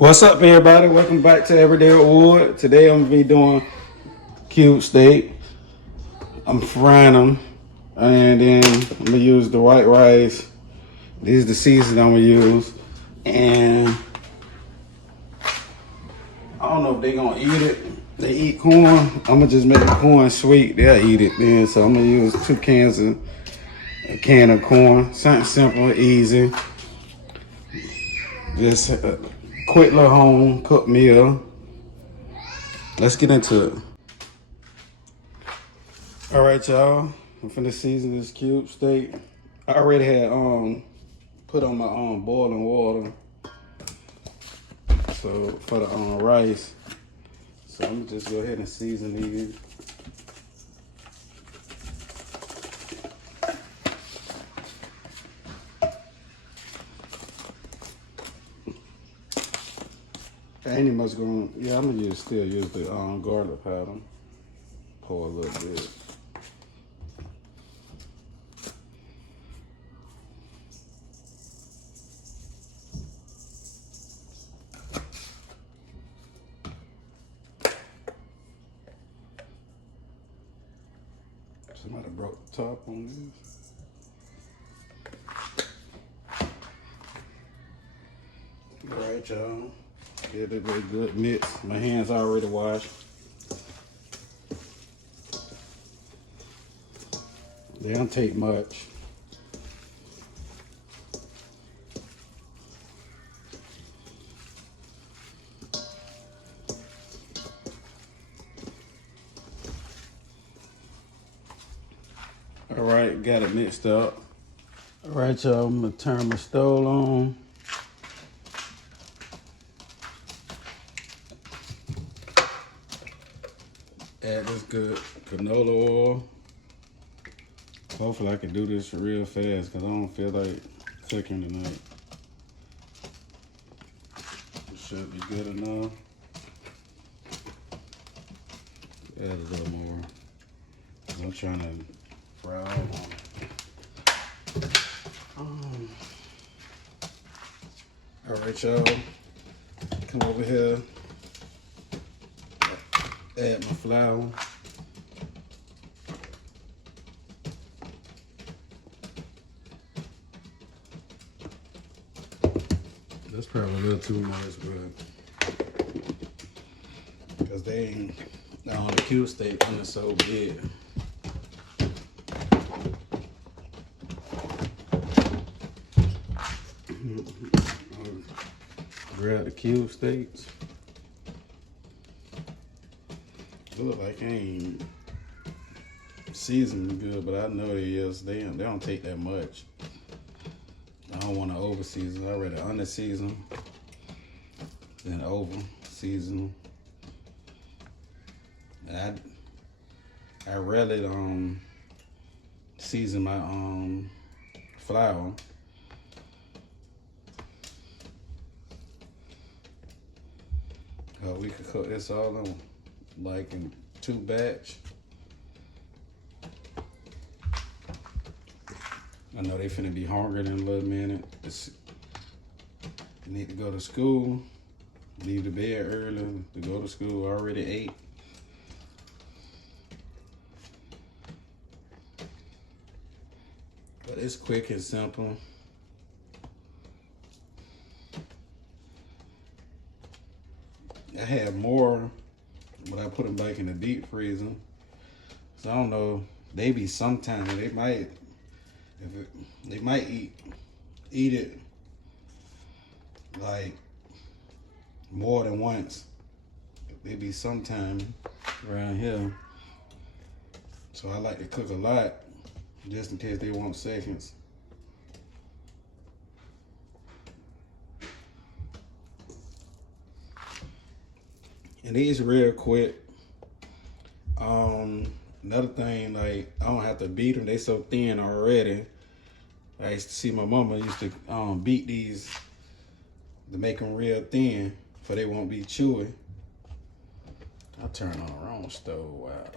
What's up, everybody? Welcome back to Everyday Award. Today I'm gonna be doing cube steak. I'm frying them, and then I'm gonna use the white rice. This is the season I'm gonna use, and I don't know if they gonna eat it. They eat corn. I'm gonna just make the corn sweet. They'll eat it then. So I'm gonna use 2 cans of a can of corn. Something simple, easy. Just a quick little home cooked meal. Let's get into it. All right, y'all. I'm finna season this cube steak. I already had put on my boiling water. So for the rice. So I'm gonna just go ahead and season these. Ain't much going. Yeah, I'm gonna still use the garlic powder. Pour a little bit. Somebody broke the top on this. All right, y'all. Give it a good mix. My hands already washed. They don't take much. All right, got it mixed up. All right, y'all, I'm gonna turn my stove on. Add this good canola oil. Hopefully I can do this real fast because I don't feel like cooking tonight. It should be good enough. Add a little more. I'm trying to fry all on it. All right, y'all. Come over here. Add my flour. That's probably a little too much, but because they ain't on the cube steak when it's so big. Grab the cube steaks. Look like I ain't seasoned good, but I know they is. They don't take that much. I don't want to over season. I rather under season than over season. I rarely season my flour. We could cook this all in like in 2 batch. I know they finna be hungry in a little minute. They need to go to school. Leave the bed early to go to school. Already ate. But it's quick and simple. I had more, but I put them back in the deep freezer. So I don't know. They be sometime they might, they might eat it like more than once. They be sometime around here. So I like to cook a lot just in case they want seconds. And these real quick. Another thing, like I don't have to beat them; they so thin already. I used to see my mama used to beat these to make them real thin, so they won't be chewy. I turned on the wrong stove. Wow.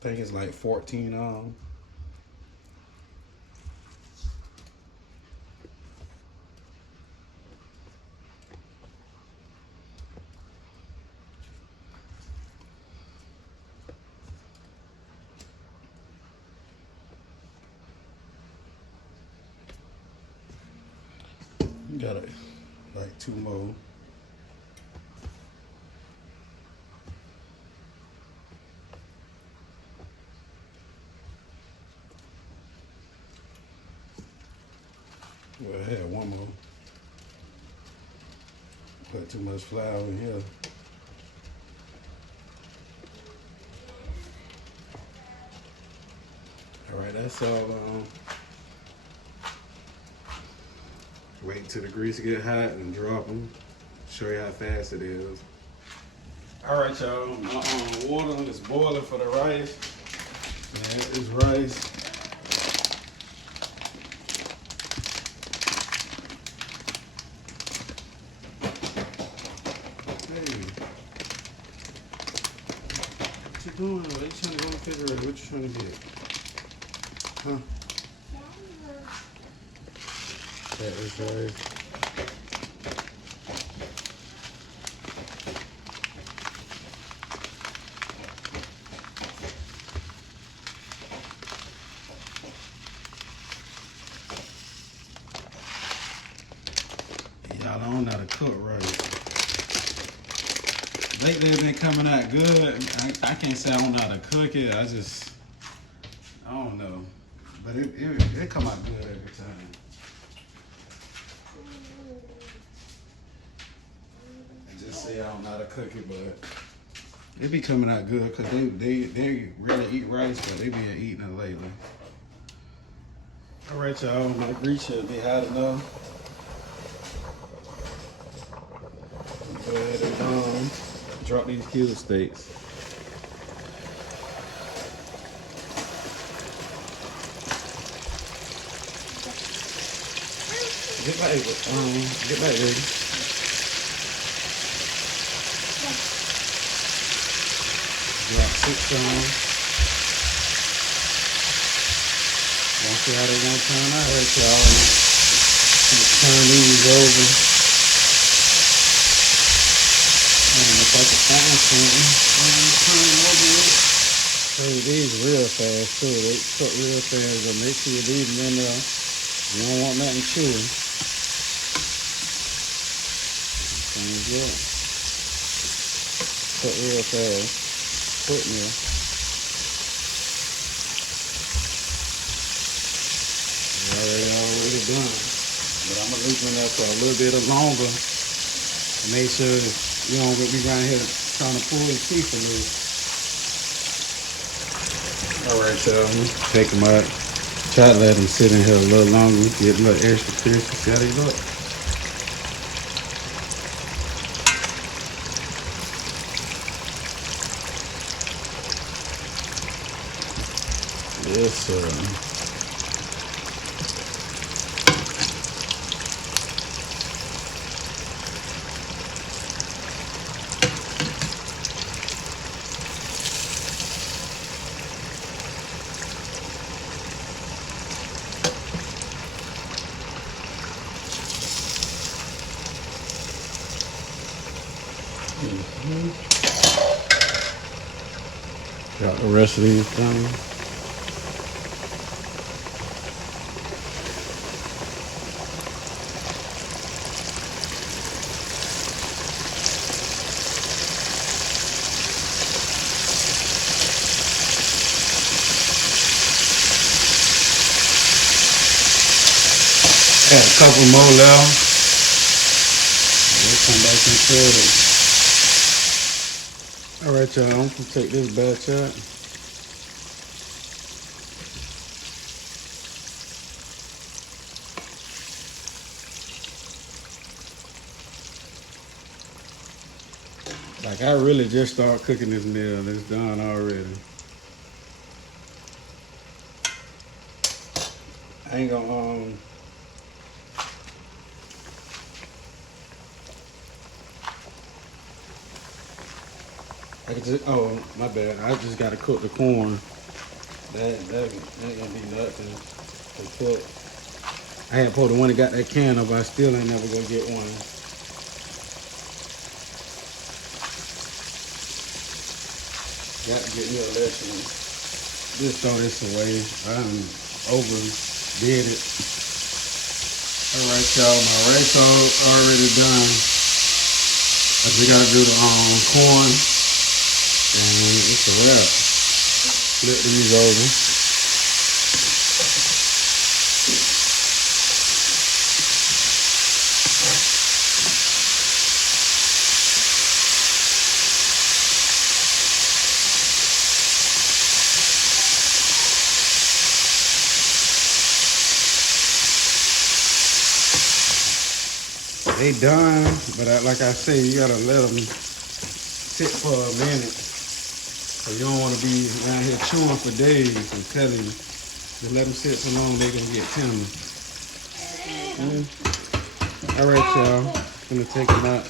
I think it's like 14 on. Got it, like 2 more. Well, I had 1 more. Put too much flour in here. All right, that's all. Wait until the grease get hot and drop them. Show you how fast it is. All right, y'all. My water is boiling for the rice. And it's rice. Hey, what you doing? Are you trying to go in the refrigerator? What you trying to get? Huh? That is rice. Y'all don't know how to cook rice. Lately it's been coming out good. I can't say I don't know how to cook it. I don't know. But it come out good every time. I just say I don't know how to cook it, but it be coming out good because they really eat rice, but they be eating it lately. All right, y'all. My grease should be hot enough. Go ahead and drop these cube steaks. Get back, ready. Drop 6 on. Want to see how they want to turn out, right, y'all? Turn these over. If I can find something, turn them over with. Hey, these real fast too. They cook real fast, but make sure you leave them in there. You don't want nothing chewy. Change up. Cook real fast. Put in there. Already done. But I'm gonna leave them in there for a little bit longer. Make sure you don't be around here trying to pull his teeth loose. Alright, y'all. Take them out. Try to let them sit in here a little longer. Get a little extra crispy. See how they look. Yes, sir. Got the rest of these coming. Add a couple more left. We'll come back and fill it. Alright, y'all, I'm gonna take this batch out. Like, I really just started cooking this meal. It's done already. I ain't gonna, I could just, oh, my bad. I just gotta cook the corn. That ain't gonna be nothing to cook. I had pulled the one that got that can up, but I still ain't never gonna get one. Got to get me a lesson. Just throw this away. I'm overdid it. Alright, y'all, my rice already done. I just gotta do the corn, and it's a wrap. Flip these over. They done, but like I say, you gotta let them sit for a minute. So you don't want to be around here chewing for days. I'm telling you, just let them sit so long they gonna get tender. All right, y'all, gonna take them out.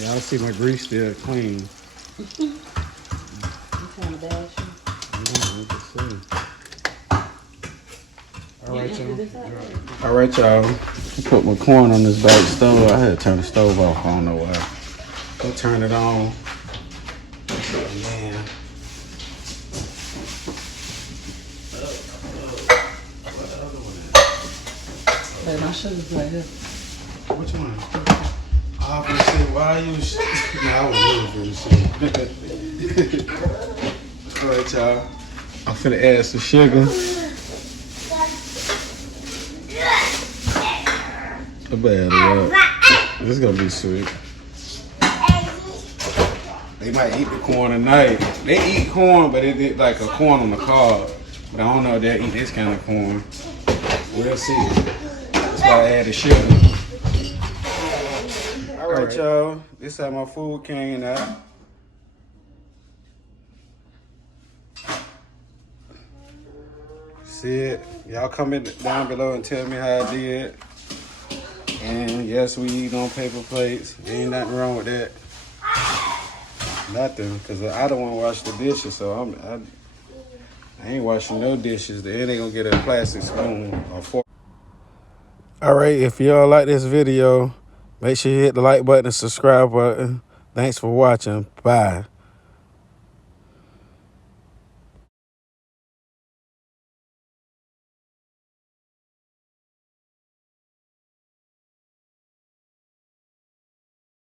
Y'all see my grease still clean. You trying to bash you? All right, y'all. All right, y'all. I put my corn on this back stove. I had to turn the stove off. I don't know why. Go turn it on. Oh, man. What the other one is? Hey, my sugar's right here. Which one? I was gonna say, why you? Nah, I was really gonna say. All right, y'all. I'm finna add some sugar. A bad luck. This is gonna be sweet. They might eat the corn tonight. They eat corn, but it like a corn on the cob. But I don't know if they'll eat this kind of corn. We'll see. That's why I added sugar. All right, y'all. This is how my food came out. See it? Y'all comment down below and tell me how I did. And yes, we eat on paper plates. There ain't nothing wrong with that. Nothing, because I don't want to wash the dishes, so I ain't washing no dishes. Then they gonna get a plastic spoon or fork. All right, if y'all like this video, make sure you hit the like button and subscribe button. Thanks for watching. Bye.